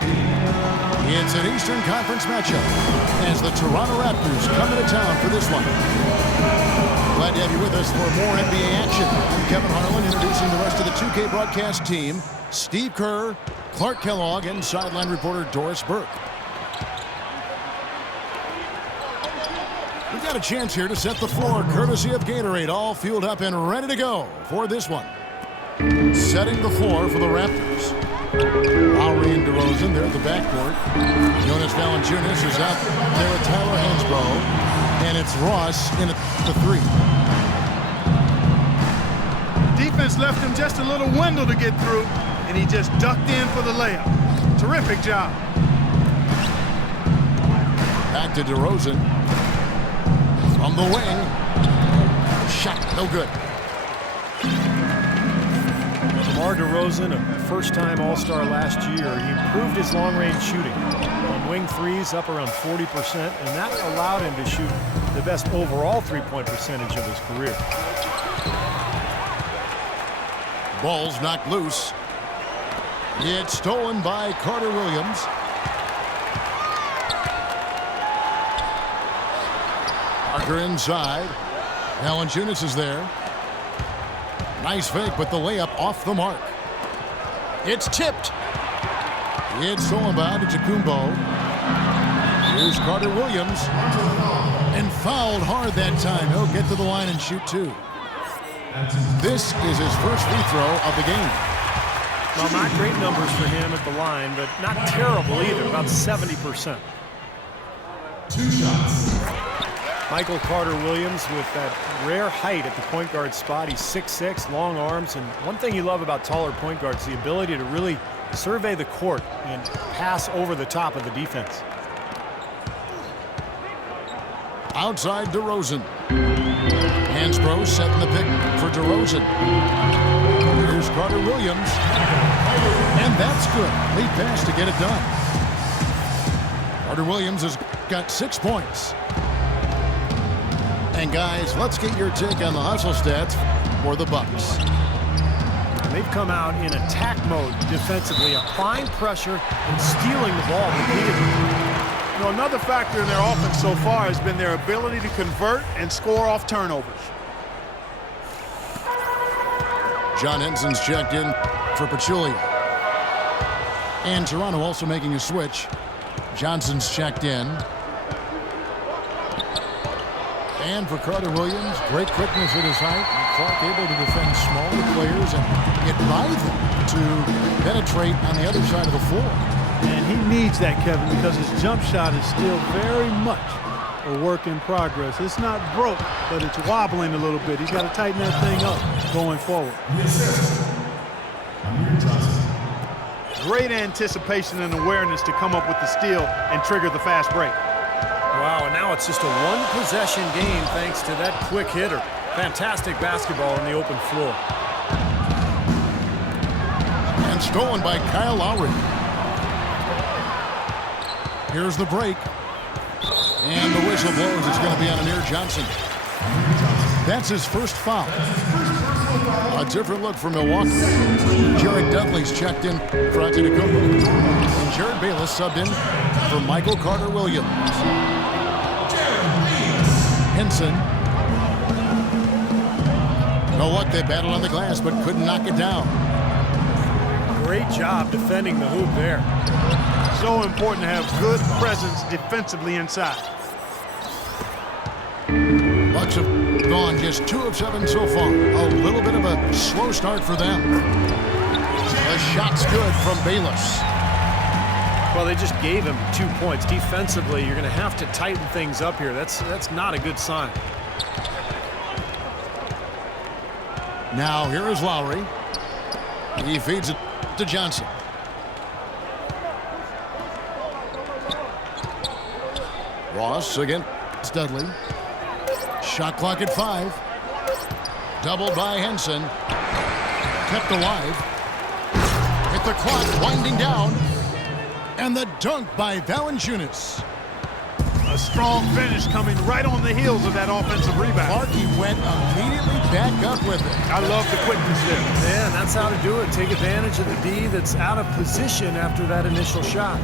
It's an Eastern Conference matchup as the Toronto Raptors come into town for this one. Glad to have you with us for more NBA action. I'm Kevin Harlan, introducing the rest of the 2K broadcast team. Steve Kerr, Clark Kellogg, and sideline reporter Doris Burke. We've got a chance here to set the floor, courtesy of Gatorade, all fueled up and ready to go for this one. Setting the floor for the Raptors. Lowry and DeRozan, they're at the backcourt. Jonas Valanciunas is out there with Tyler Hansbrough. And it's Ross in at the three. Defense left him just a little window to get through, and he just ducked in for the layup. Terrific job. Back to DeRozan. From the wing. Shot, no good. DeMar DeRozan, a first-time All-Star last year, he improved his long-range shooting. On wing threes, up around 40%, and that allowed him to shoot the best overall three-point percentage of his career. Ball's knocked loose. It's stolen by Carter Williams. Parker inside. Valanciunas is there. Nice fake, but the layup off the mark. It's tipped. It's stolen by Antetokounmpo. Here's Carter Williams. And fouled hard that time. He'll get to the line and shoot two. This is his first free throw of the game. Well, not great numbers for him at the line, but not terrible either, about 70%. 2 shots. Michael Carter-Williams with that rare height at the point guard spot. He's 6'6", long arms, and one thing you love about taller point guards is the ability to really survey the court and pass over the top of the defense. Outside DeRozan. Hansbrough setting the pick for DeRozan. Here's Carter Williams. And that's good. Lead pass to get it done. Carter Williams has got 6 points. And guys, let's get your take on the hustle stats for the Bucks. They've come out in attack mode defensively, applying pressure and stealing the ball repeatedly. You know, another factor in their offense so far has been their ability to convert and score off turnovers. John Henson's checked in for Pachulia. And Toronto also making a switch. Johnson's checked in. And for Carter Williams, great quickness at his height. Clark able to defend smaller players and get by them to penetrate on the other side of the floor. And he needs that, Kevin, because his jump shot is still very much a work in progress. It's not broke, but it's wobbling a little bit. He's got to tighten that thing up going forward. Great anticipation and awareness to come up with the steal and trigger the fast break. Wow, and now it's just a one-possession game thanks to that quick hitter. Fantastic basketball on the open floor. And stolen by Kyle Lowry. Here's the break. And the whistle blows. It's going to be on Amir Johnson. That's his first foul. A different look for Milwaukee. Jared Dudley's checked in for Antetokounmpo. And Jared Bayless subbed in for Michael Carter Williams. Henson. No luck, they battled on the glass but couldn't knock it down. Great job defending the hoop there. So important to have good presence defensively inside. Bucks have gone just 2 of 7 so far. A little bit of a slow start for them. The shot's good from Bayless. Well, they just gave him 2 points. Defensively, you're going to have to tighten things up here. That's not a good sign. Now here is Lowry. He feeds it to Johnson. Ross against Dudley. Shot clock at 5. Doubled by Henson. Kept alive. Hit the clock winding down. And the dunk by Valanciunas. A strong finish coming right on the heels of that offensive rebound. Clark, he went immediately back up with it. I love the quickness there. Yeah, and that's how to do it. Take advantage of the D that's out of position after that initial shot.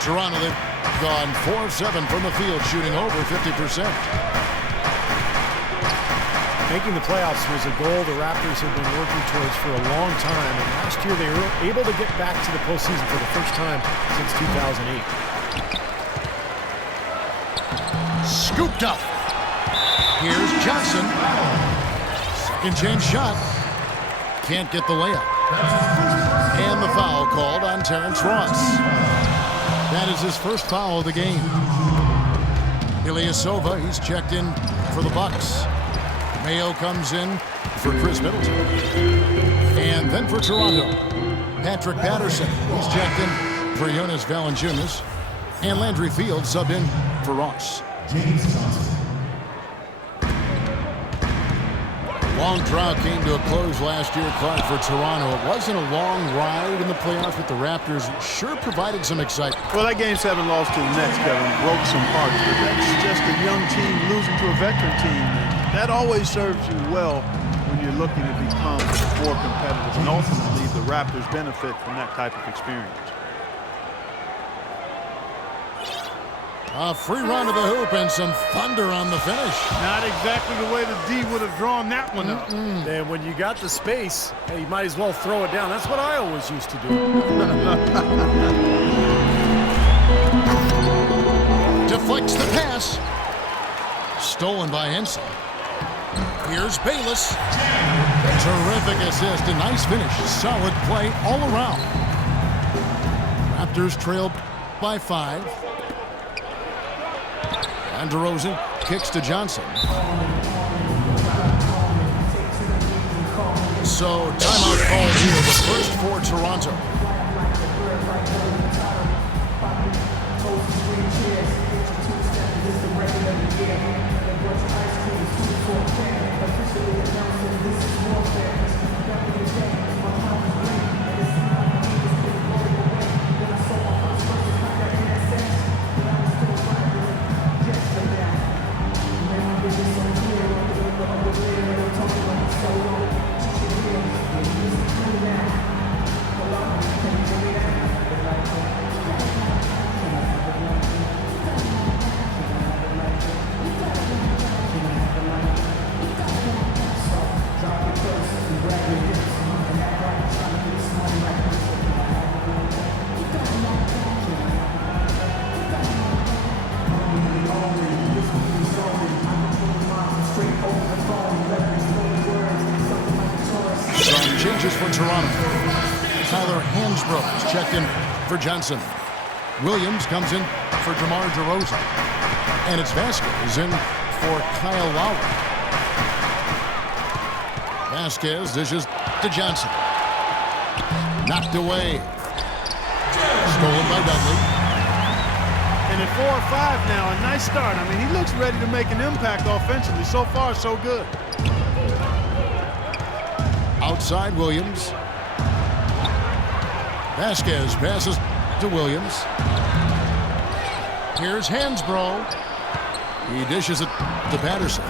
Toronto, they've gone 4 of 7 from the field, shooting over 50%. Making the playoffs was a goal the Raptors have been working towards for a long time, and last year they were able to get back to the postseason for the first time since 2008. Scooped up. Here's Johnson. Second chance shot. Can't get the layup. And the foul called on Terrence Ross. That is his first foul of the game. Ilyasova, he's checked in for the Bucks. Mayo comes in for Chris Middleton. And then for Toronto, Patrick Patterson, he's checked in for Jonas Valanciunas. And Landry Fields sub in for Ross. James Johnson. Long drought came to a close last year, Clark, for Toronto. It wasn't a long ride in the playoffs with the Raptors. It sure provided some excitement. Well, that Game 7 loss to the Nets, Kevin, broke some hearts. But that's just a young team losing to a veteran team. And that always serves you well when you're looking to become more competitive. And ultimately, the Raptors benefit from that type of experience. A free run to the hoop and some thunder on the finish. Not exactly the way the D would have drawn that one up. And when you got the space, hey, you might as well throw it down. That's what I always used to do. Deflects the pass. Stolen by Henson. Here's Bayless. Terrific assist. A nice finish. Solid play all around. Raptors trailed by 5. And DeRozan kicks to Johnson. So timeout called here, the first for Toronto. Changes for Toronto. Tyler Hansbrough is checked in for Johnson. Williams comes in for DeMar DeRozan. And it's Vasquez in for Kyle Lowry. Vasquez dishes to Johnson. Knocked away. Stolen by Dudley. And at 4 or 5 now, a nice start. I mean, he looks ready to make an impact offensively. So far, so good. Outside Williams. Vasquez passes to Williams. Here's Hansbrough. He dishes it to Patterson.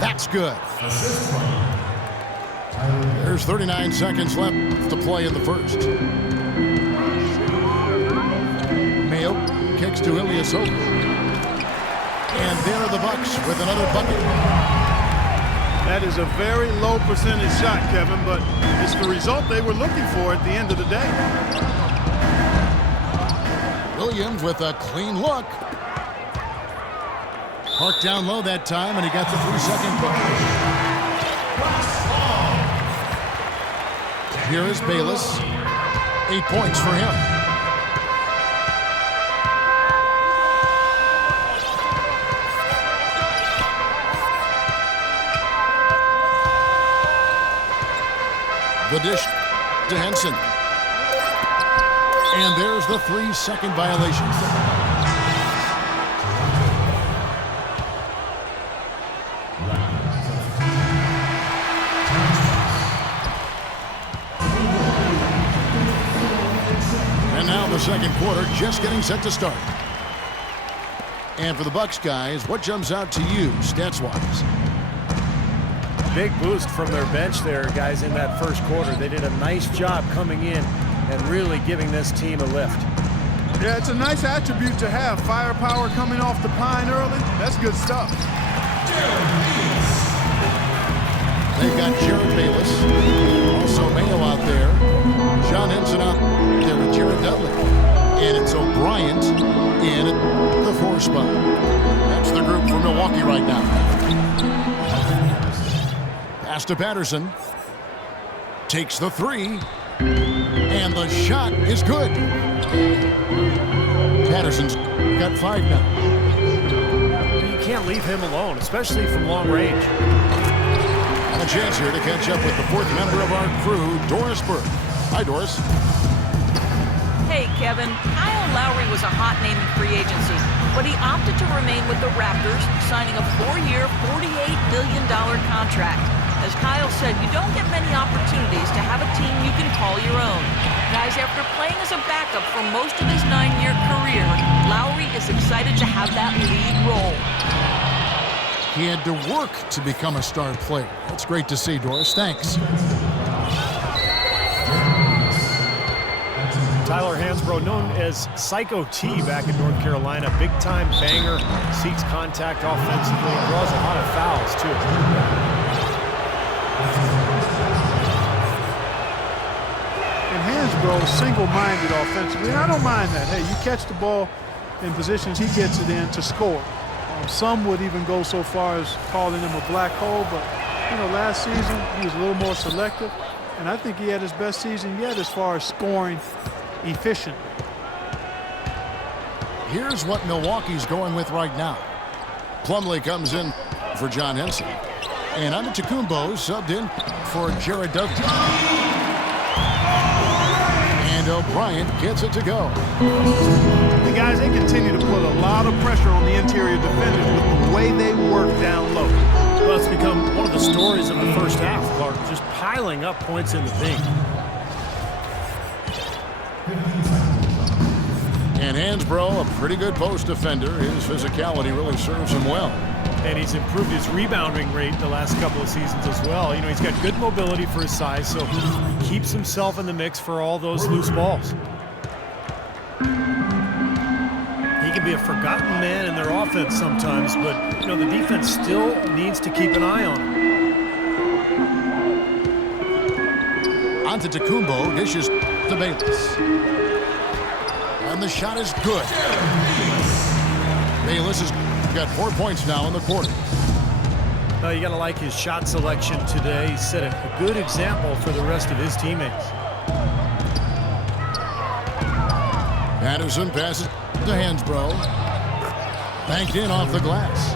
That's good. There's 39 seconds left to play in the first. Mayo kicks to Ilyasova. And there are the Bucks with another bucket. That is a very low percentage shot, Kevin, but it's the result they were looking for at the end of the day. Williams with a clean look. Parked down low that time, and he got the 3-second bucket. Here is Bayless. 8 points for him. The dish to Henson. And there's the 3-second violation. And now the second quarter just getting set to start. And for the Bucks guys, what jumps out to you stats-wise? Big boost from their bench there, guys, in that first quarter. They did a nice job coming in and really giving this team a lift. Yeah, it's a nice attribute to have. Firepower coming off the pine early. That's good stuff. They've got Jared Bayless, also Mayo out there, John Henson out there with Jared Dudley, and it's O'Bryant in the 4 spot. That's the group for Milwaukee right now. Pass to Patterson. Takes the 3, and the shot is good. Patterson's got 5 now. You can't leave him alone, especially from long range. And a chance here to catch up with the 4th member of our crew, Doris Burke. Hi, Doris. Hey, Kevin. Kyle Lowry was a hot name in free agency, but he opted to remain with the Raptors, signing a 4-year, $48 million contract. As Kyle said, you don't get many opportunities to have a team you can call your own. Guys, after playing as a backup for most of his 9-year career, Lowry is excited to have that lead role. He had to work to become a star player. That's great to see, Doris. Thanks. Tyler Hansbrough, known as Psycho T back in North Carolina, big-time banger, seeks contact offensively, and draws a lot of fouls, too. And Hansbrough single-minded offensively, and I don't mind that. Hey, you catch the ball in positions he gets it in to score. Some would even go so far as calling him a black hole, but you know, last season he was a little more selective, and I think he had his best season yet as far as scoring efficient. Here's what Milwaukee's going with right now. Plumlee comes in for John Henson, and Antetokounmpo subbed in for Jared Dudley. And O'Bryant gets it to go. The guys, they continue to put a lot of pressure on the interior defenders with the way they work down low. Well, it's become one of the stories of the first half, Clark, just piling up points in the paint. And Hansbrough, a pretty good post defender. His physicality really serves him well. And he's improved his rebounding rate the last couple of seasons as well. You know, he's got good mobility for his size, so he keeps himself in the mix for all those loose balls. He can be a forgotten man in their offense sometimes, but, you know, the defense still needs to keep an eye on him. Antetokounmpo dishes to Bayless. And the shot is good. Bayless has got 4 points now in the quarter. Well, you got to like his shot selection today. He set a good example for the rest of his teammates. Patterson passes to Hansbrough. Banked in off the glass.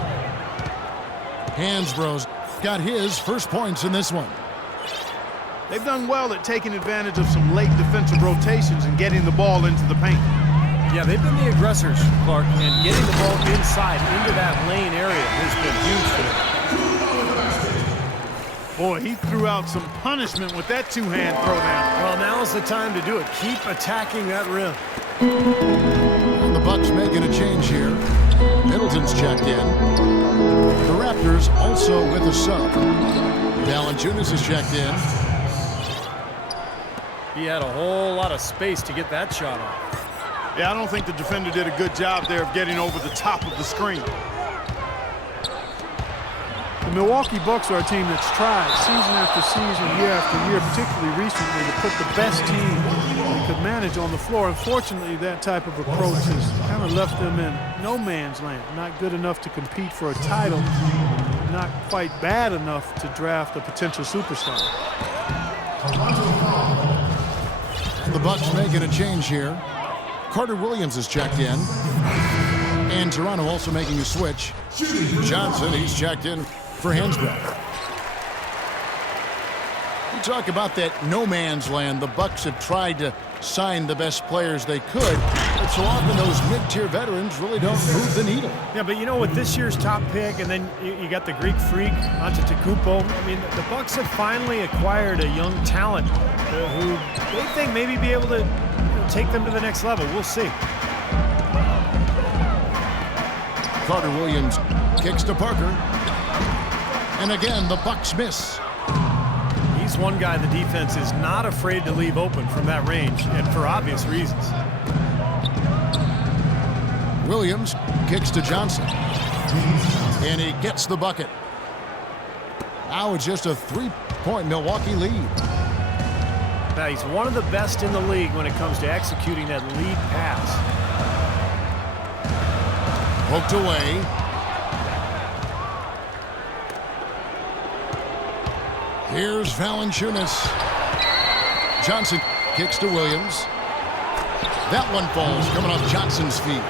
Hansbrough's got his first points in this one. They've done well at taking advantage of some late defensive rotations and getting the ball into the paint. Yeah, they've been the aggressors, Clark, and getting the ball inside into that lane area has been huge for them. Boy, he threw out some punishment with that two-hand throwdown. Well, now's the time to do it. Keep attacking that rim. And the Bucks making a change here. Middleton's checked in. The Raptors also with a sub. Valanciunas is checked in. He had a whole lot of space to get that shot off. Yeah, I don't think the defender did a good job there of getting over the top of the screen. The Milwaukee Bucks are a team that's tried season after season, year after year, particularly recently, to put the best team they could manage on the floor. Unfortunately, that type of approach has kind of left them in no man's land. Not good enough to compete for a title, not quite bad enough to draft a potential superstar. The Bucks making a change here. Carter Williams is checked in. And Toronto also making a switch. Johnson, he's checked in for Hansbrough. You talk about that no man's land. The Bucks have tried to sign the best players they could, but so often those mid-tier veterans really don't move the needle. Yeah, but you know, with this year's top pick, and then you got the Greek freak, Antetokounmpo, I mean, the Bucks have finally acquired a young talent who they think maybe be able to take them to the next level. We'll see. Carter Williams kicks to Parker. And again, the Bucks miss. He's one guy the defense is not afraid to leave open from that range, and for obvious reasons. Williams kicks to Johnson. And he gets the bucket. Now it's just a 3-point Milwaukee lead. Now he's one of the best in the league when it comes to executing that lead pass. Poked away. Here's Valanciunas. Johnson kicks to Williams. That one falls coming off Johnson's feet.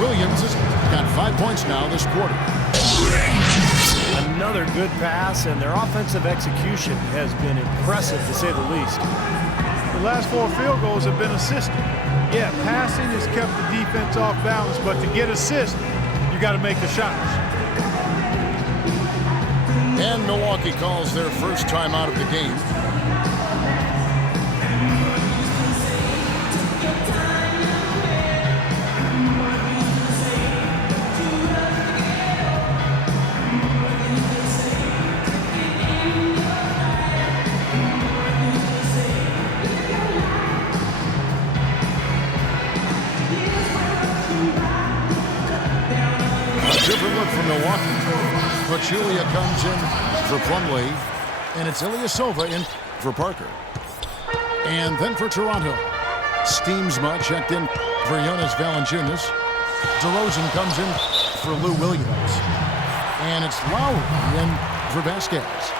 Williams has got 5 points now this quarter. Another good pass, and their offensive execution has been impressive, to say the least. The last 4 field goals have been assisted. Yeah, passing has kept the defense off balance, but to get assists, you got to make the shots. And Milwaukee calls their first time out of the game. Different look from Milwaukee. Pachulia comes in for Plumlee, and it's Ilyasova in for Parker. And then for Toronto, Steamsma checked in for Jonas Valanciunas. DeRozan comes in for Lou Williams. And it's Lowry in for Vasquez.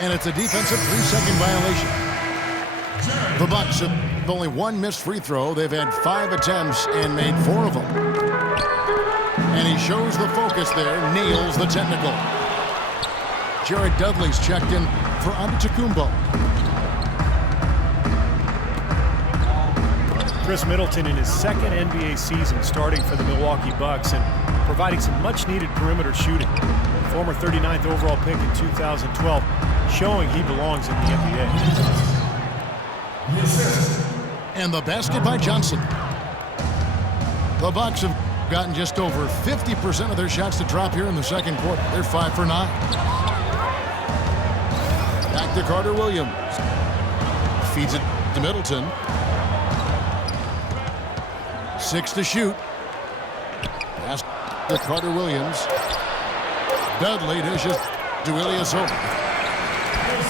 And it's a defensive 3-second violation. The Bucks have only one missed free throw. They've had 5 attempts and made 4 of them. And he shows the focus there, nails the technical. Jared Dudley's checked in for Antetokounmpo. Chris Middleton in his second NBA season starting for the Milwaukee Bucks and providing some much-needed perimeter shooting. Former 39th overall pick in 2012, showing he belongs in the NBA. And the basket by Johnson. The Bucks have gotten just over 50% of their shots to drop here in the second quarter. They're 5 for 9. Back to Carter Williams. Feeds it to Middleton. 6 to shoot. Pass to Carter Williams. Dudley dishes to Ilyasova.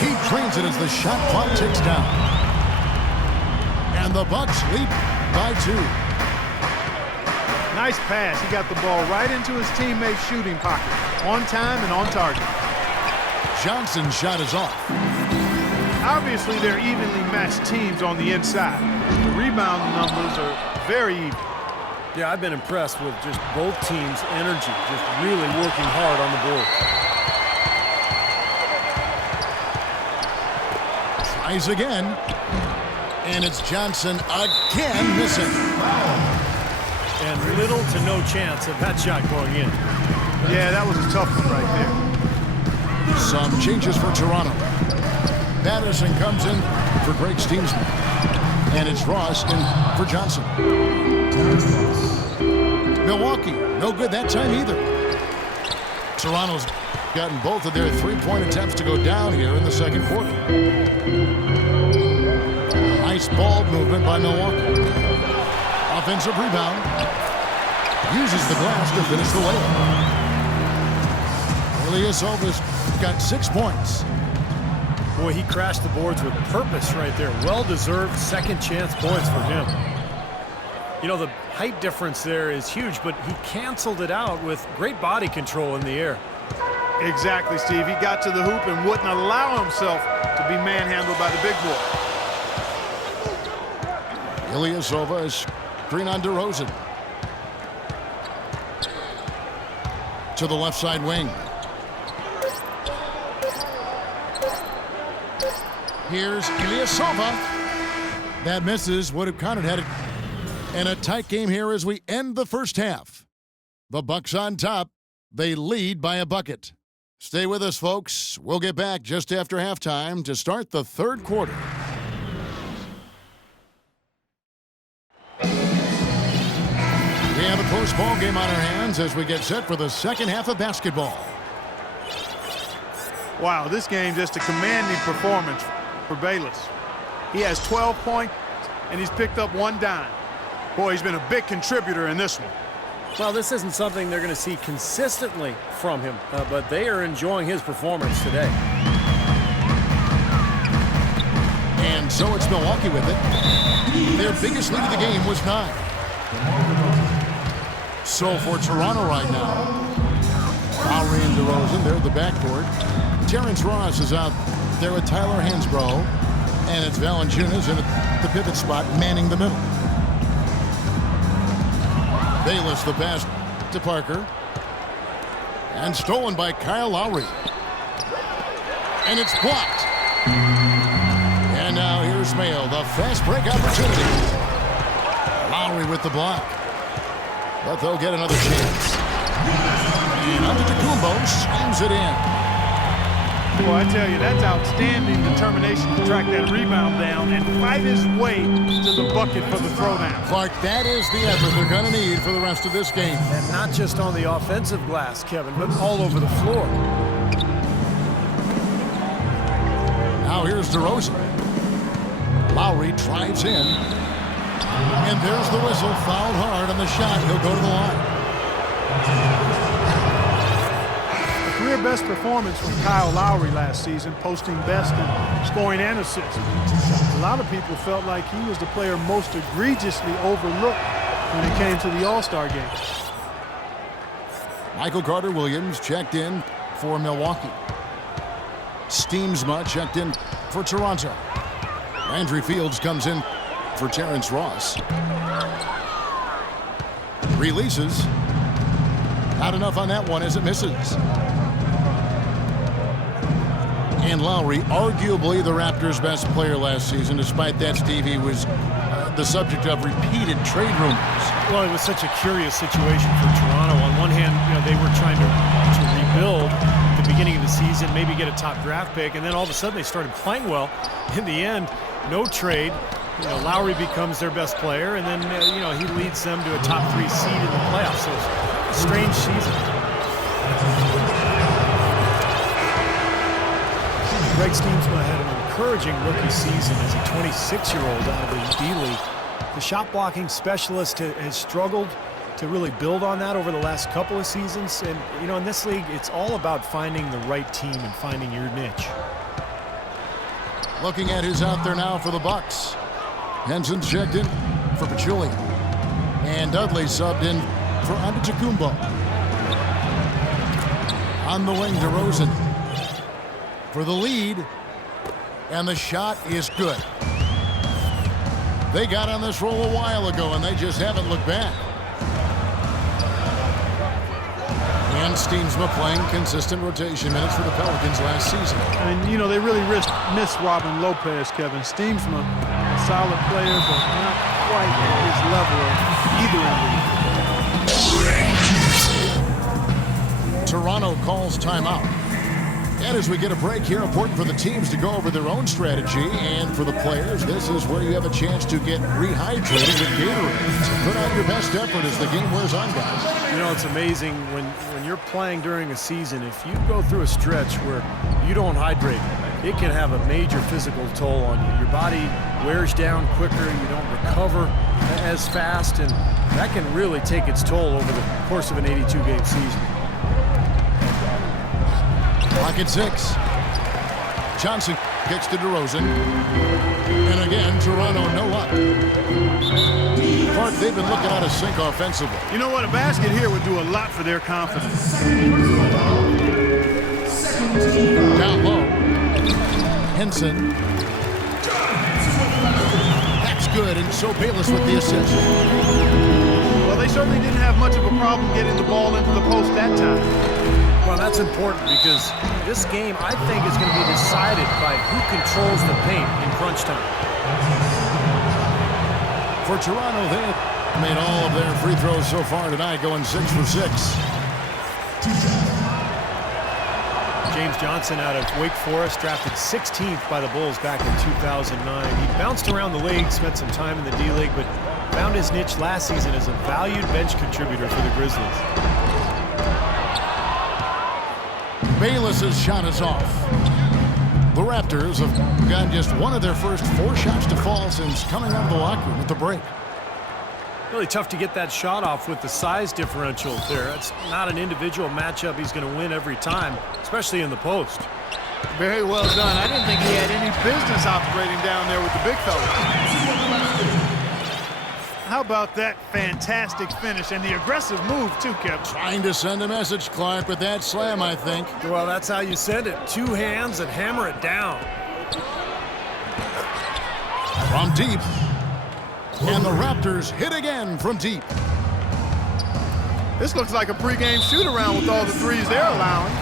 He drains it as the shot clock ticks down. And the Bucks lead by 2. Nice pass. He got the ball right into his teammate's shooting pocket. On time and on target. Johnson's shot is off. Obviously, they're evenly matched teams on the inside. The rebound numbers are very even. Yeah, I've been impressed with just both teams' energy, just really working hard on the board. Tries again. And it's Johnson again missing. And little to no chance of that shot going in. Yeah, that was a tough one right there. Some changes for Toronto. Patterson comes in for Greg Steamsman. And it's Ross in for Johnson. Milwaukee, no good that time either. Toronto's gotten both of their 3-point attempts to go down here in the second quarter. Nice ball movement by Milwaukee. Offensive rebound. Uses the glass to finish the layup. Ilyasova's got 6 points. Boy, he crashed the boards with purpose right there. Well-deserved second chance points for him. You know, the height difference there is huge, but he canceled it out with great body control in the air. Exactly, Steve. He got to the hoop and wouldn't allow himself to be manhandled by the big boy. Ilyasova is screen on DeRozan. To the left side wing. Here's Ilyasova. That misses. Would have counted had it. And a tight game here as we end the first half. The Bucks on top. They lead by a bucket. Stay with us, folks. We'll get back just after halftime to start the third quarter. have a close ball game on our hands as we get set for the second half of basketball. Wow, this game just a commanding performance for Bayless. He has 12 points, and he's picked up 1 dime. Boy, he's been a big contributor in this one. Well, this isn't something they're going to see consistently from him, but they are enjoying his performance today. And so it's Milwaukee with it. Their biggest lead of the game was 9. So for Toronto right now, Lowry and DeRozan, they're at the backcourt. Terrence Ross is out there with Tyler Hansbrough. And it's Valanciunas in the pivot spot, manning the middle. Bayless the pass to Parker. And stolen by Kyle Lowry. And it's blocked. And now here's Mayo, the fast break opportunity. Lowry with the block. But they'll get another chance. And Antetokounmpo slams it in. Boy, I tell you, that's outstanding determination to track that rebound down and fight his way to the bucket for the throwdown. Clark, that is the effort they're going to need for the rest of this game. And not just on the offensive glass, Kevin, but all over the floor. Now here's DeRozan. Lowry drives in. And there's the whistle, fouled hard on the shot. He'll go to the line. Career best performance from Kyle Lowry last season, posting best in scoring and assists. A lot of people felt like he was the player most egregiously overlooked when it came to the All-Star game. Michael Carter-Williams checked in for Milwaukee. Steamsma checked in for Toronto. Landry Fields comes in for Terrence Ross. Releases. Not enough on that one as it misses. And Lowry, arguably the Raptors' best player last season. Despite that, Steve, he was the subject of repeated trade rumors. Well, it was such a curious situation for Toronto. On one hand, they were trying to rebuild at the beginning of the season, maybe get a top draft pick, and then all of a sudden they started playing well. In the end, no trade. Lowry becomes their best player, and then he leads them to a top 3 seed in the playoffs. So it's a strange season. Greg Steamsma had an encouraging rookie season as a 26-year-old out of the D-League. The shot blocking specialist has struggled to really build on that over the last couple of seasons. And, in this league, it's all about finding the right team and finding your niche. Looking at who's out there now for the Bucks. Henson's checked in for Pachulia. And Dudley subbed in for Antetokounmpo. On the wing, DeRozan for the lead. And the shot is good. They got on this roll a while ago, and they just haven't looked back. And Steamsma playing consistent rotation minutes for the Pelicans last season. And, they really missed Robin Lopez, Kevin. Steamsma, a solid player, but not quite at his level either end. Toronto calls timeout. And as we get a break here, important for the teams to go over their own strategy. And for the players, this is where you have a chance to get rehydrated with Gatorade. Put out your best effort as the game wears on, guys. It's amazing when you're playing during a season, if you go through a stretch where you don't hydrate, it can have a major physical toll on you. Your body wears down quicker, you don't recover as fast, and that can really take its toll over the course of an 82-game season. Clock at 6. Johnson kicks to DeRozan. And again, Toronto no luck. Clark, they've been looking out of sync offensively. You know what? A basket here would do a lot for their confidence. Down low. Henson. That's good, and so Bayless with the assist. Well, they certainly didn't have much of a problem getting the ball into the post that time. Well, that's important because this game, I think, is going to be decided by who controls the paint in crunch time. For Toronto, they have made all of their free throws so far tonight, going 6 for 6. James Johnson out of Wake Forest, drafted 16th by the Bulls back in 2009. He bounced around the league, spent some time in the D-League, but Found his niche last season as a valued bench contributor for the Grizzlies. Bayless's shot is off. The Raptors have gotten just one of their first 4 shots to fall since coming out of the locker room with the break. Really tough to get that shot off with the size differential there. It's not an individual matchup he's going to win every time, especially in the post. Very well done. I didn't think he had any business operating down there with the big fella. How about that fantastic finish and the aggressive move, too, Kevin? Trying to send a message, Clark, with that slam, I think. Well, that's how you send it. 2 hands and hammer it down. From deep. And the Raptors hit again from deep. This looks like a pregame shoot-around with all the threes they're allowing.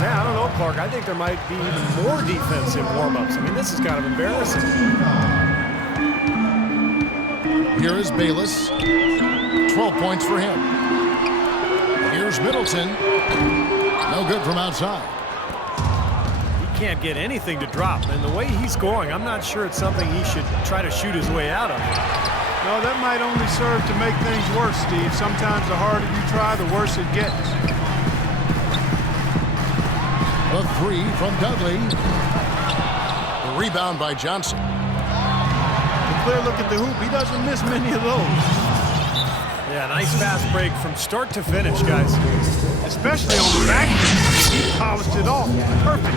Yeah, I don't know, Clark. I think there might be even more defense in warm-ups. I mean, this is kind of embarrassing. Here is Bayless. 12 points for him. Here's Middleton. No good from outside. He can't get anything to drop. And the way he's going, I'm not sure it's something he should try to shoot his way out of. No, that might only serve to make things worse, Steve. Sometimes the harder you try, the worse it gets. A 3 from Dudley. The rebound by Johnson. A clear look at the hoop. He doesn't miss many of those. Yeah, nice fast break from start to finish, guys. Especially on the back end. He polished it off. Perfect.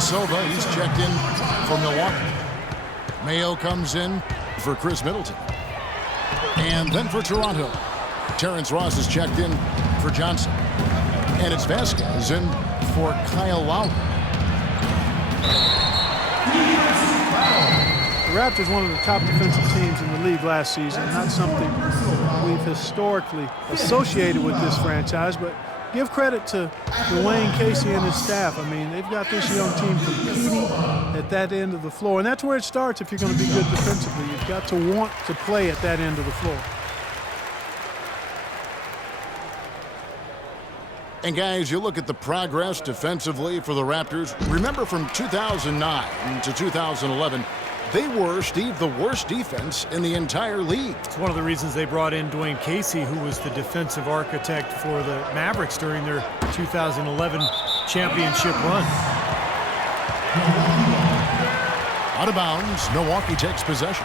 Silva, he's checked in for Milwaukee. Mayo comes in for Chris Middleton. And then for Toronto, Terrence Ross is checked in for Johnson. And it's Vasquez in for Kyle Lowry. The Raptors, one of the top defensive teams in the league last season. Not something we've historically associated with this franchise, but give credit to Dwayne Casey and his staff. I mean, they've got this young team competing at that end of the floor. And that's where it starts if you're going to be good defensively. You've got to want to play at that end of the floor. And guys, you look at the progress defensively for the Raptors. Remember from 2009 to 2011, they were, Steve, the worst defense in the entire league. It's one of the reasons they brought in Dwayne Casey, who was the defensive architect for the Mavericks during their 2011 championship run. Out of bounds, Milwaukee takes possession.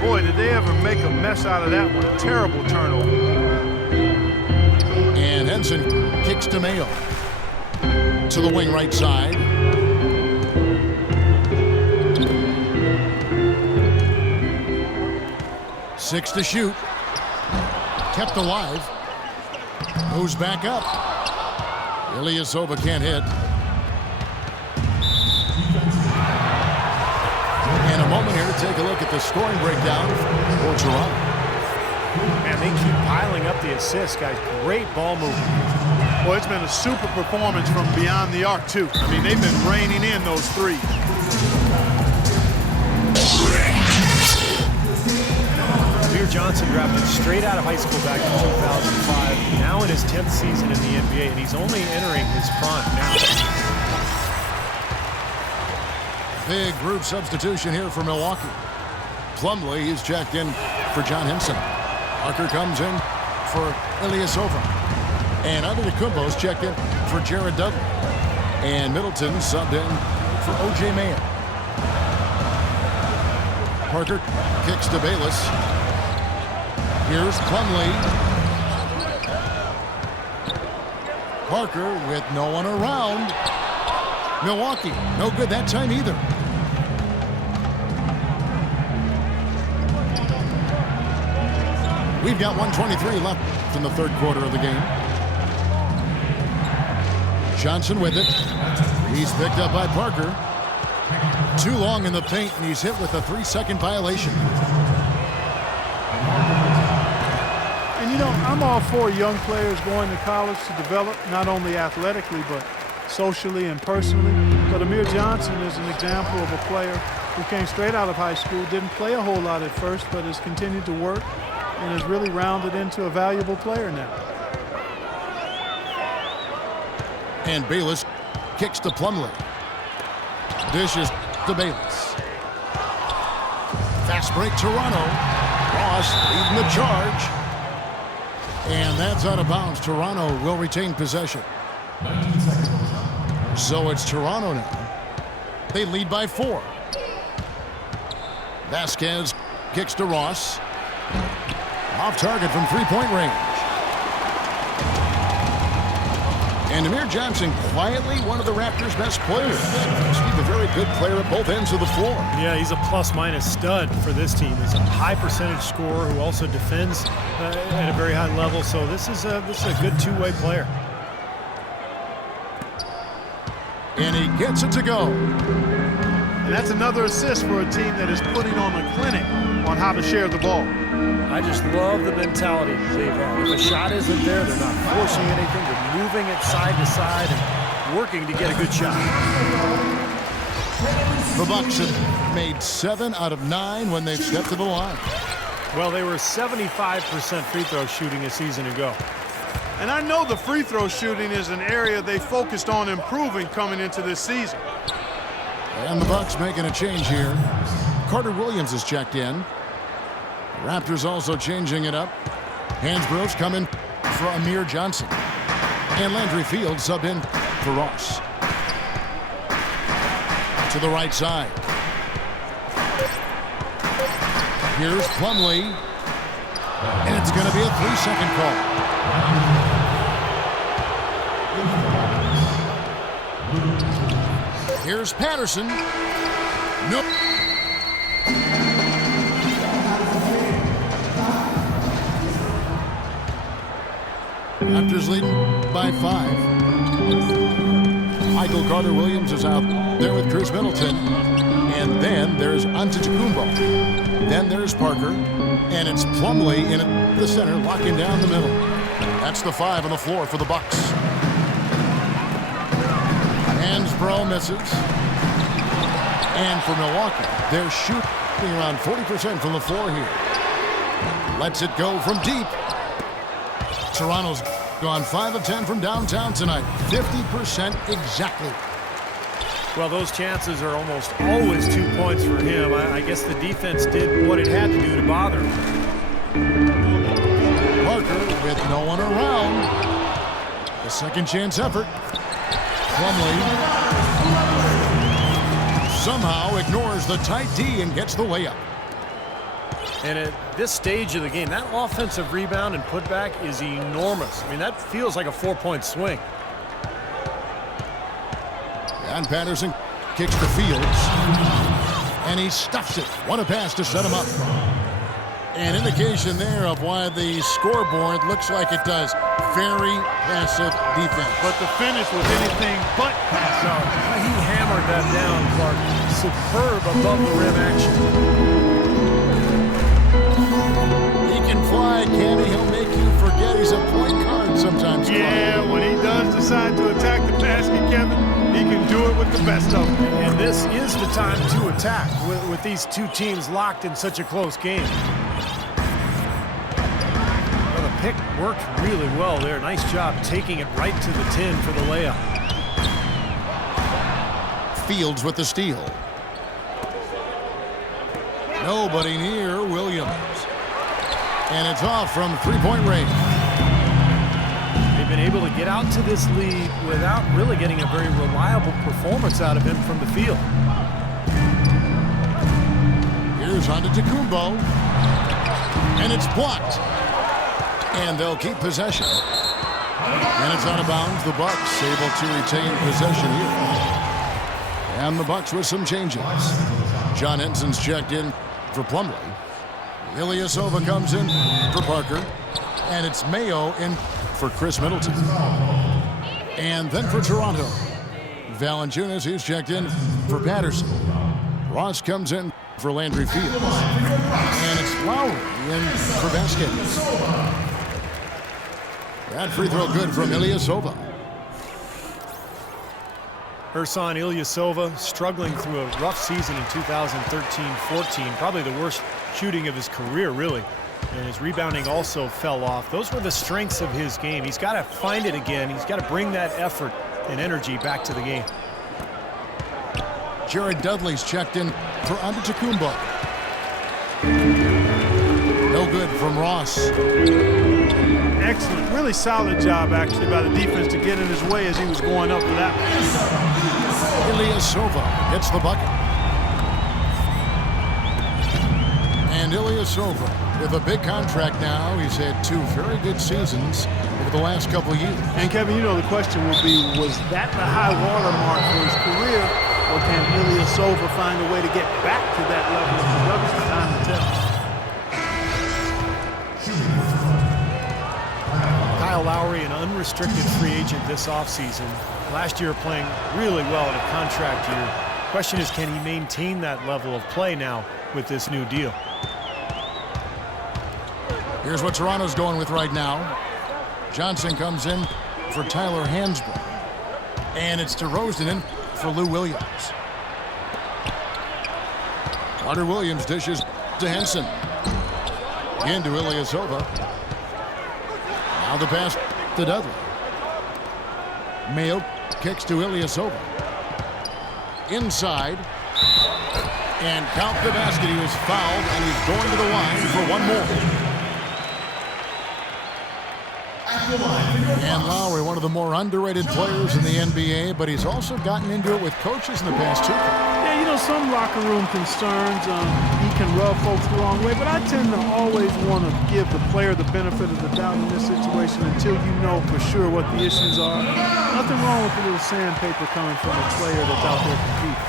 Boy, did they ever make a mess out of that one. Terrible turnover. And Henson kicks to Mayo. To the wing right side. Six to shoot. Kept alive. Moves back up. Ilyasova can't hit. And a moment here to take a look at the scoring breakdown for Toronto. Man, they keep piling up the assists, guys. Great ball movement. Boy, it's been a super performance from beyond the arc, too. I mean, they've been raining in those threes. Johnson drafted straight out of high school back in 2005, now in his 10th season in the NBA, and he's only entering his prime now. Big group substitution here for Milwaukee. Plumlee is checked in for John Henson. Parker comes in for Ilyasova. And Antetokounmpo's checked in for Jared Dudley. And Middleton subbed in for O.J. Mayo. Parker kicks to Bayless. Here's Plumlee. Parker with no one around. Milwaukee, no good that time either. We've got 1:23 left in the third quarter of the game. Johnson with it. He's picked up by Parker. Too long in the paint, and he's hit with a 3-second violation. And, you know, I'm all for young players going to college to develop, not only athletically, but socially and personally. But Amir Johnson is an example of a player who came straight out of high school, didn't play a whole lot at first, but has continued to work and has really rounded into a valuable player now. And Bayless kicks to Plumlee. Dishes to Bayless. Fast break, Toronto. Ross leading the charge. And that's out of bounds. Toronto will retain possession. So it's Toronto now. They lead by 4. Vasquez kicks to Ross. Off target from three-point range. And Amir Johnson, quietly one of the Raptors' best players. He's a very good player at both ends of the floor. Yeah, he's a plus-minus stud for this team. He's a high-percentage scorer who also defends at a very high level. So this is a good two-way player. And he gets it to go. And that's another assist for a team that is putting on a clinic on how to share the ball. I just love the mentality they've had. If a shot isn't there, they're not forcing anything. They're moving it side to side and working to get a good shot. The Bucks have made 7 out of 9 when they've stepped to the line. Well, they were 75% free throw shooting a season ago. And I know the free throw shooting is an area they focused on improving coming into this season. And the Bucks making a change here. Carter Williams is checked in. Raptors also changing it up. Hansbrough's coming for Amir Johnson. And Landry Fields sub in for Ross. To the right side. Here's Plumlee. And it's going to be a 3-second call. Here's Patterson. Nope. Raptors leading by 5. Michael Carter-Williams is out there with Chris Middleton. And then there's Antetokounmpo. Then there's Parker. And it's Plumlee in the center, locking down the middle. That's the 5 on the floor for the Bucks. Hansbrough misses. And for Milwaukee, they're shooting around 40% from the floor here. Lets it go from deep. Toronto's gone 5 of 10 from downtown tonight. 50% exactly. Well, those chances are almost always 2 points for him. I guess the defense did what it had to do to bother him. Parker with no one around. The second chance effort. Plumlee somehow ignores the tight D and gets the layup. And at this stage of the game, that offensive rebound and putback is enormous. I mean, that feels like a 4-point swing. And Patterson kicks to Fields. And he stuffs it. What a pass to set him up. An indication there of why the scoreboard looks like it does. Very passive defense. But the finish was anything but passive. He hammered that down, Clark. Superb above the rim action. He can fly, can he? He'll make you forget he's a point guard sometimes. Yeah, when he does decide to attack the basket, Kevin, he can do it with the best of them. And this is the time to attack with these two teams locked in such a close game. Well, the pick worked really well there. Nice job taking it right to the 10 for the layup. Fields with the steal. Nobody near Williams. And it's off from three-point range. They've been able to get out to this lead without really getting a very reliable performance out of him from the field. Here's Antetokounmpo. And it's blocked. And they'll keep possession. And it's out of bounds. The Bucks able to retain possession here. And the Bucks with some changes. John Henson's checked in for Plumlee. Ilyasova comes in for Parker. And it's Mayo in for Chris Middleton. And then for Toronto, Valanciunas, he's checked in for Patterson. Ross comes in for Landry Fields. And it's Lowry in for Vasquez. That free throw good from Ilyasova. Ersan Ilyasova struggling through a rough season in 2013-14, probably the worst shooting of his career, really. And his rebounding also fell off. Those were the strengths of his game. He's got to find it again. He's got to bring that effort and energy back to the game. Jared Dudley's checked in for Antetokounmpo. No good from Ross. Excellent, really solid job actually by the defense to get in his way as he was going up to that one. Ilyasova gets the bucket. And Ilyasova with a big contract now. He's had 2 very good seasons over the last couple of years. And Kevin, you know the question will be, was that the high water mark for his career, or can Ilyasova find a way to get back to that level of production? Time to tell. Kyle Lowry, an unrestricted free agent this offseason. Last year playing really well in a contract year. Question is, can he maintain that level of play now with this new deal? Here's what Toronto's going with right now. Johnson comes in for Tyler Hansbrough. And it's DeRozan in for Lou Williams. Carter Williams dishes to Henson. Into Ilyasova. Now the pass to Dudley. Mayo kicks to Ilyasova. Inside. And count the basket. He was fouled, and he's going to the line for one more. And Lowry, one of the more underrated players in the NBA, but he's also gotten into it with coaches in the past, too. Yeah, you know, some locker room concerns, he can rub folks the wrong way, but I tend to always want to give the player the benefit of the doubt in this situation until you know for sure what the issues are. Nothing wrong with a little sandpaper coming from a player that's out there competing.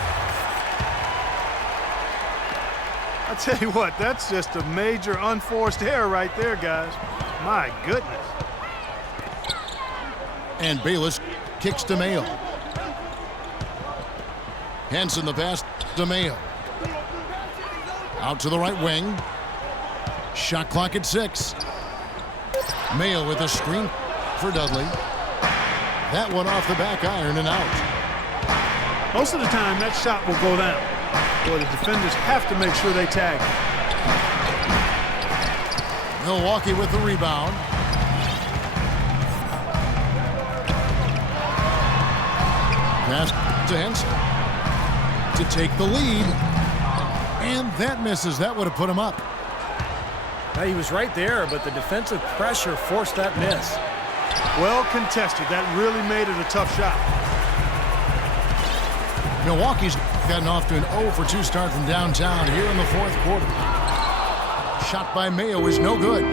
I tell you what, that's just a major unforced error right there, guys. My goodness. And Bayless kicks to Mayo. Henson the pass to Mayo. Out to the right wing. Shot clock at 6. Mayo with a screen for Dudley. That one off the back iron and out. Most of the time, that shot will go down. Boy, the defenders have to make sure they tag him. Milwaukee with the rebound. Pass to Henson to take the lead. And that misses. That would have put him up. Now, he was right there, but the defensive pressure forced that miss. Well contested. That really made it a tough shot. Milwaukee's gotten off to an 0-for-2 start from downtown here in the 4th quarter. Shot by Mayo is no good.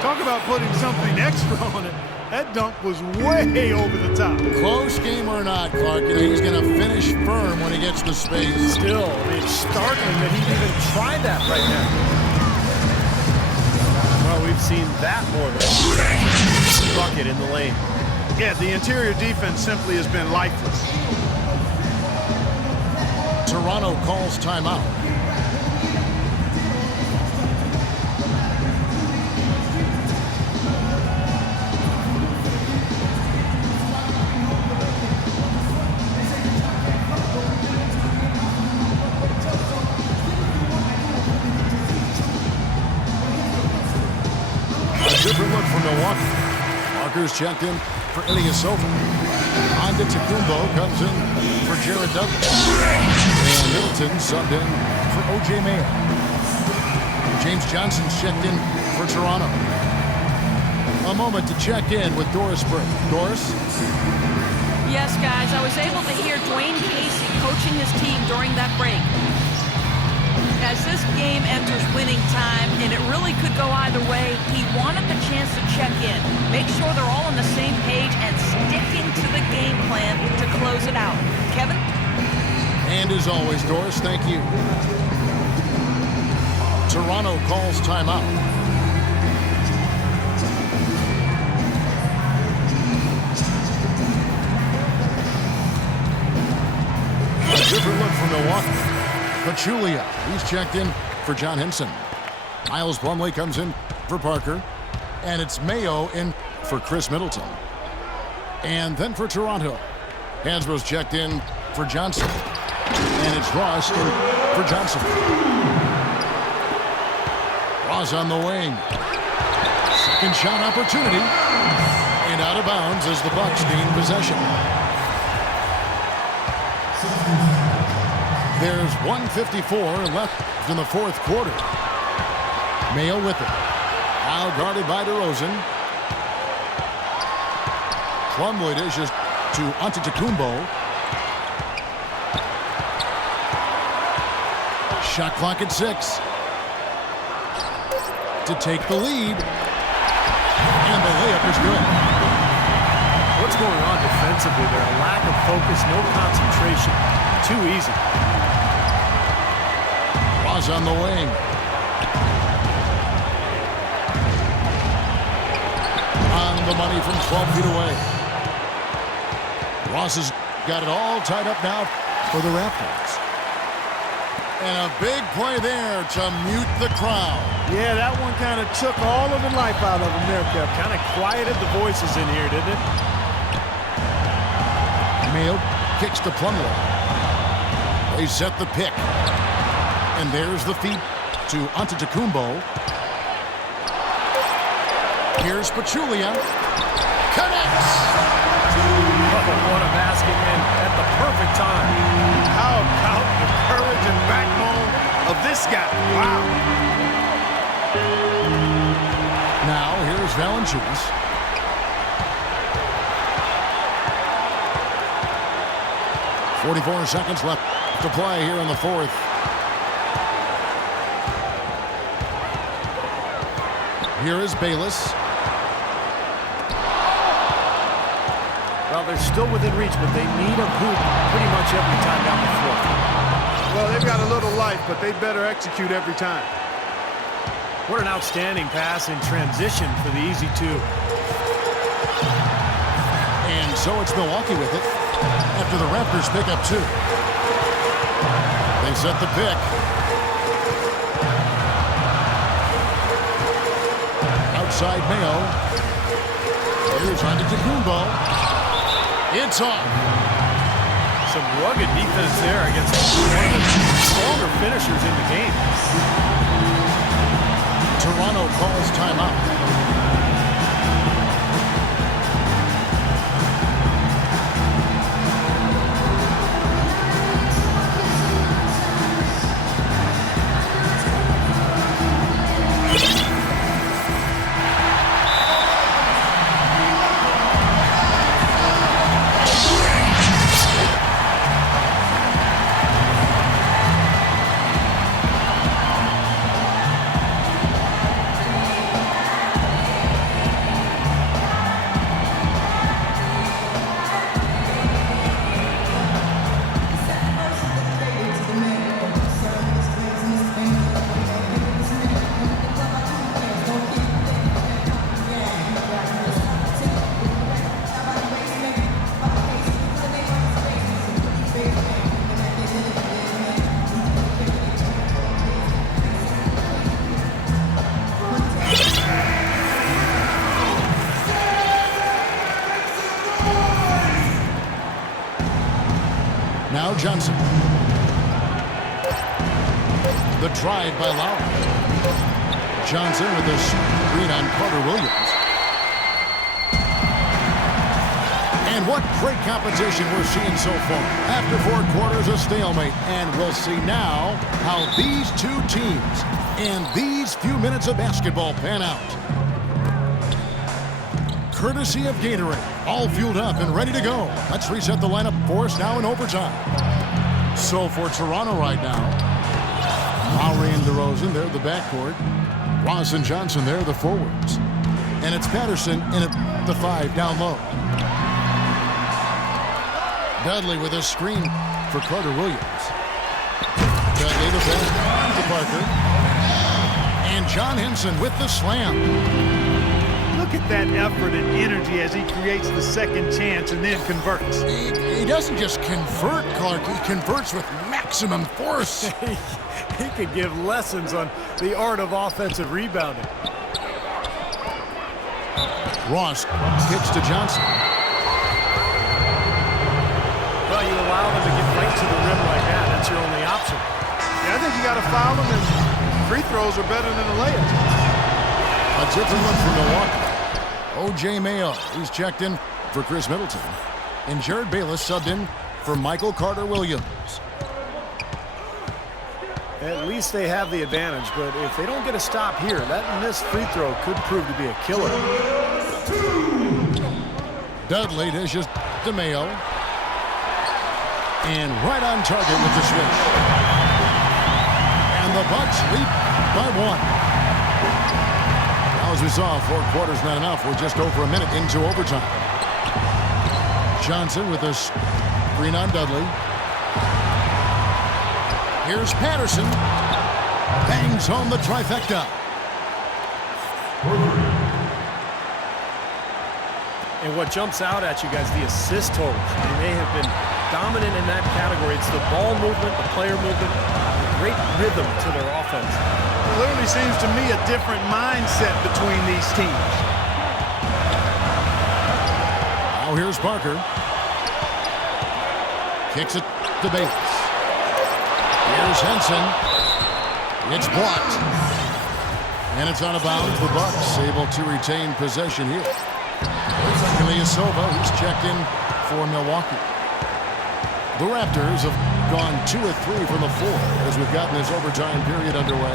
Talk about putting something extra on it. That dunk was way over the top. Close game or not, Clark, you know, he's going to finish firm when he gets the space. Still, I mean, it's startling that he even tried that right now. Well, we've seen that more than a bucket in the lane. Yeah, the interior defense simply has been lifeless. Toronto calls timeout. Different look for Milwaukee. Walker's checked in for Ilyasova. Antetokounmpo comes in for Jared Dudley. And Middleton subbed in for O.J. Mayo. James Johnson's checked in for Toronto. A moment to check in with Doris Burke. Doris? Yes, guys, I was able to hear Dwayne Casey coaching his team during that break. As this game enters winning time, and it really could go either way, he wanted the chance to check in, make sure they're all on the same page, and sticking to the game plan to close it out. Kevin? And as always, Doris, thank you. Toronto calls timeout. A different look for Milwaukee. Pachulia, he's checked in for John Henson. Miles Plumlee comes in for Parker. And it's Mayo in for Chris Middleton. And then for Toronto, Hansbrough's checked in for Johnson. And it's Ross in for Johnson. Ross on the wing. Second shot opportunity. And out of bounds as the Bucks gain possession. There's 1:54 left in the fourth quarter. Mayo with it. Now guarded by DeRozan. Plumlee dishes to Antetokounmpo. Shot clock at 6. To take the lead. And the layup is good. What's going on defensively there? A lack of focus, no concentration. Too easy. Ross on the wing. On the money from 12 feet away. Ross has got it all tied up now for the Raptors. And a big play there to mute the crowd. Yeah, that one kind of took all of the life out of them there, Kevin. Kind of quieted the voices in here, didn't it? Mayo kicks to Plumlee. They set the pick. And there's the feed to Antetokounmpo. Here's Pachulia. Connects! Oh, what a basket, and at the perfect time. How about the courage and backbone of this guy? Wow. Now here's Valanciunas. .44 seconds left to play here in the fourth. Here is Bayless. Well, they're still within reach, but they need a hoop pretty much every time down the floor. Well, they've got a little life, but they better execute every time. What an outstanding pass in transition for the easy two. And so it's Milwaukee with it after the Raptors pick up 2. They set the pick. Outside Mayo. Here's Antetokounmpo. It's off. Some rugged defense there against one of the stronger finishers in the game. Toronto calls timeout. Now Johnson. The drive by Lowry. Johnson with a screen on Carter Williams. And what great competition we're seeing so far. After 4 quarters, a stalemate. And we'll see now how these two teams and these few minutes of basketball pan out. Courtesy of Gatorade, all fueled up and ready to go. Let's reset the lineup for us now in overtime. So for Toronto right now, Lowry and DeRozan, they're the backcourt. Ross and Johnson, they're the forwards. And it's Patterson in at the 5 down low. Dudley with a screen for Carter Williams. Dudley the pass to Parker. And John Henson with the slam. Look Look at that effort and energy as he creates the second chance and then converts. He doesn't just convert, Clark. He converts with maximum force. He could give lessons on the art of offensive rebounding. Ross kicks to Johnson. Well, you allow them to get right to the rim like that. That's your only option. Yeah, I think you got to foul him, and free throws are better than a layup. A different look for Milwaukee. O.J. Mayo, he's checked in for Chris Middleton. And Jared Bayless subbed in for Michael Carter-Williams. At least they have the advantage, but if they don't get a stop here, that missed free throw could prove to be a killer. Dudley dishes to Mayo. And right on target with the switch. And the Bucks lead by 1. Now, as we saw, 4 quarters not enough. We're just over a minute into overtime. Johnson with a screen on Dudley. Here's Patterson. Bangs home the trifecta. And what jumps out at you guys, the assist totals. I mean, they have been dominant in that category. It's the ball movement, the player movement, great rhythm to their offense. It literally seems to me a different mindset between these teams. Now here's Parker. Kicks it to Bates. Here's Henson. It's blocked. And it's out of bounds. The Bucks able to retain possession here. Ilyasova, who's checked in for Milwaukee. The Raptors have gone 2 of 3 from the floor as we've gotten this overtime period underway.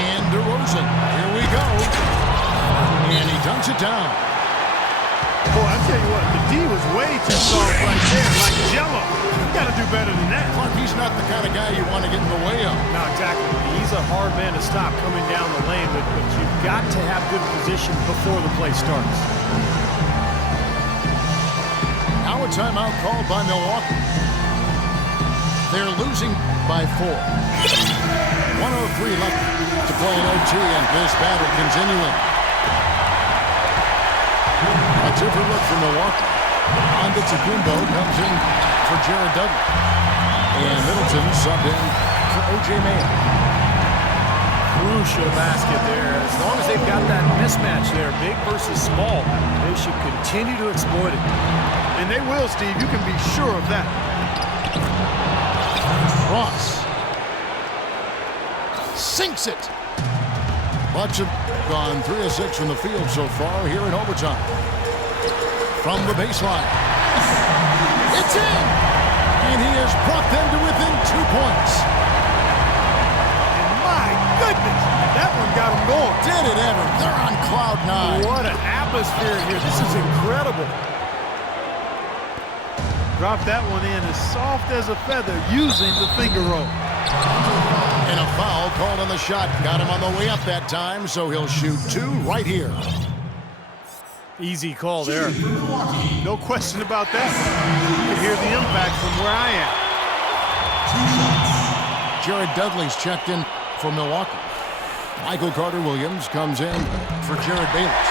And DeRozan, here we go. And he dunks it down. Boy, I tell you what, the D was way too soft right there, like Jello. You got to do better than that. Clark, he's not the kind of guy you want to get in the way of. No, exactly. He's a hard man to stop coming down the lane, but you've got to have good position before the play starts. Now a timeout called by Milwaukee. They're losing by 4. 1:03 left to play in OT, and this battle continuing. A different look for Milwaukee. Antetokounmpo comes in for Jared Dudley. And Middleton subbed in for O.J. Mayo. Crucial basket there. As long as they've got that mismatch there, big versus small, they should continue to exploit it. And they will, Steve. You can be sure of that. Ross sinks it. Bucks have gone 3 of 6 from the field so far here in overtime. From the baseline. It's in! And he has brought them to within 2 points. And my goodness, that one got them going. Did it ever? They're on cloud 9. What an atmosphere here. This is incredible. Dropped that one in as soft as a feather using the finger roll. And a foul called on the shot. Got him on the way up that time, so he'll shoot 2 right here. Easy call there. No question about that. You can hear the impact from where I am. Jared Dudley's checked in for Milwaukee. Michael Carter-Williams comes in for Jared Bayless.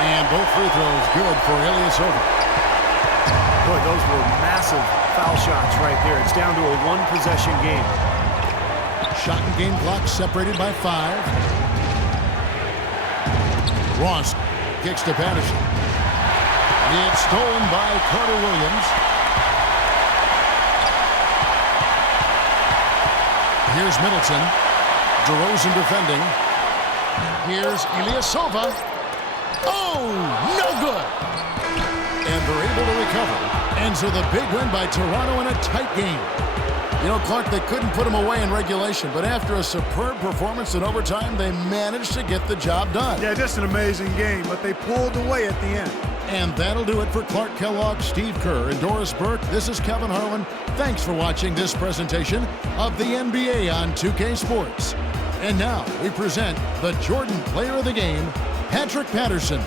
And both free throws good for Ilyasova. Boy, those were massive foul shots right there. It's down to a 1-possession game. Shot and game clock separated by 5. Ross kicks to Patterson. It's stolen by Carter-Williams. Here's Middleton. DeRozan defending. Here's Ilyasova. Oh, no good. And they're able to recover. And so the big win by Toronto in a tight game. You know, Clark, they couldn't put him away in regulation, but after a superb performance in overtime, they managed to get the job done. Yeah, just an amazing game, but they pulled away at the end. And that'll do it for Clark Kellogg, Steve Kerr, and Doris Burke. This is Kevin Harlan. Thanks for watching this presentation of the NBA on 2K Sports. And now we present the Jordan Player of the Game, Patrick Patterson.